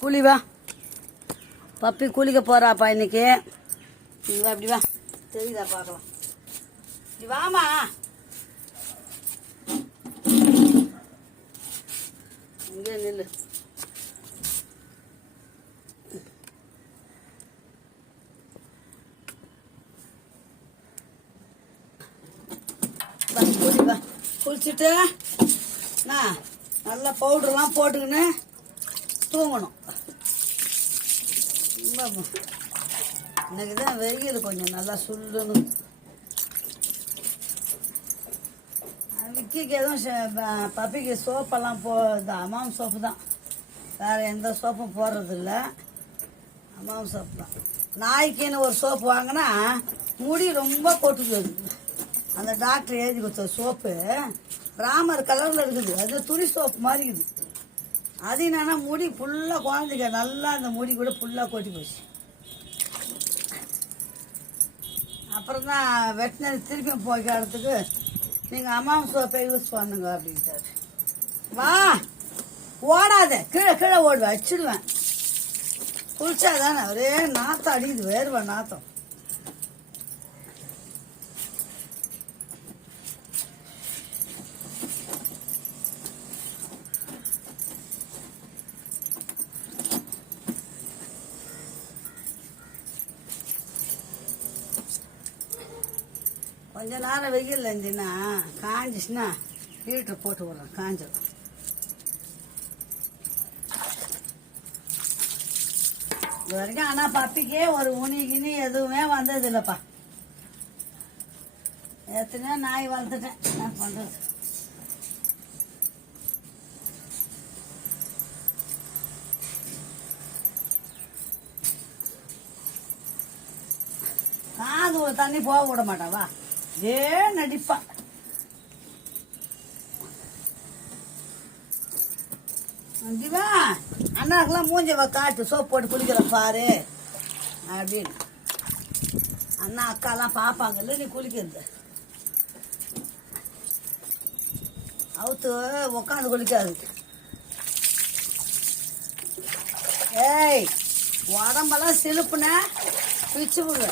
கூலி வா பப்பி குளிக்க போறாப்பா இன்னைக்கு. வா அப்படி வா, தெரியுதா பார்க்கலாம். இப்படி வாமா. இங்கே நில்லு. வா கூலி வா. குளிச்சுட்டு நல்லா பவுடர்லாம் போட்டுக்கின்னு தூங்கணும். இன்னைக்கு தான் வெயில் கொஞ்சம் நல்லா சுல்லுன்னு. விக்கிக்கு எதுவும் பப்பிக்கு சோப்பெல்லாம் அம்மாவும் சோப்பு தான், வேறு எந்த சோப்பும் போடுறதில்ல. அம்மாவும் சோப்பு தான். நாய்க்குன்னு ஒரு சோப்பு வாங்கினா முடி ரொம்ப கொட்டுது. அந்த டாக்டர் எழுதி கொடுத்த சோப்பு ராமர் கலரில் இருக்குது. அது துணி சோப்பு மாதிரி இருக்குது. அது என்னன்னா முடி ஃபுல்லாக குழந்தைங்க நல்லா அந்த முடி கூட ஃபுல்லாக கொட்டி போச்சு. அப்புறம் தான் வெட்டினரி திருப்பியும் போய்க்கிறதுக்கு நீங்கள் அம்மாவும் சோப்பை யூஸ் பண்ணுங்க அப்படின்ட்டாரு. வா ஓடாத, கீழே கீழே ஓடுவேன், அடிச்சிடுவேன். குளிச்சா தானே ஒரே நாத்தம் அடிக்குது, வேர்வை நாத்தம். கொஞ்ச நேரம் வெயில் இருந்துச்சுன்னா காஞ்சிச்சுன்னா ஹீட்டர் போட்டு விடுறேன், காஞ்சிடும். இது வரைக்கும் ஆனால் பப்பிக்கே ஒரு உனிகினி எதுவுமே வந்தது இல்லைப்பா. எத்தனையோ நாய் வளர்த்துட்டேன், என்ன பண்ணுறது. காது ஒரு தண்ணி போக விட மாட்டாவா, ஏ நடிப்பா. அஞ்சுவா அண்ணாக்கெல்லாம் மூஞ்சவ காட்டு, சோப்பு போட்டு குளிக்கிற பாரு அப்படின்னு. அண்ணா அக்காலாம் பார்ப்பாங்கல்ல நீ குளிக்கிறது. அவுத்து உக்காந்து குளிக்காது. ஏய் உடம்பெல்லாம் சிலுப்புன பிச்சு விடு.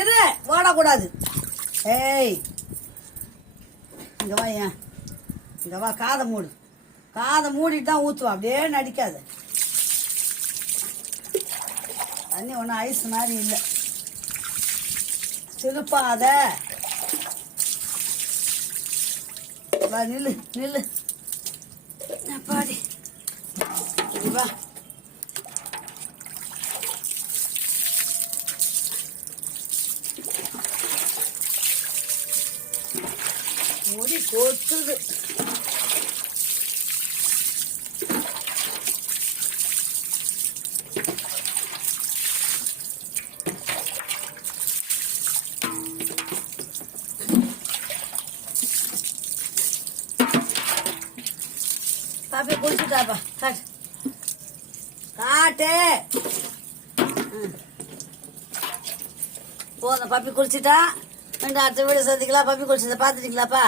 இரு, ஓடக்கூடாது. ஏய் இங்க வா, ஏன் இங்க வா. காதை மூடு, காதை மூடிட்டு தான் ஊற்றுவா, அப்படியே நடிக்காது. தண்ணி ஒன்றும் ஐஸ் மாதிரி இல்லை, சிலுப்பாத. வா நில்லு நில்லு பாடி வா. முடி கொத்துது. பாப்பி குளிச்சுட்டாப்பா, காட்டு காட்டு. போதும், பப்பி குளிச்சுட்டா. அடுத்த வீடு சந்திக்கலாம். பப்பி குளிச்சதை பார்த்துட்டீங்களாப்பா?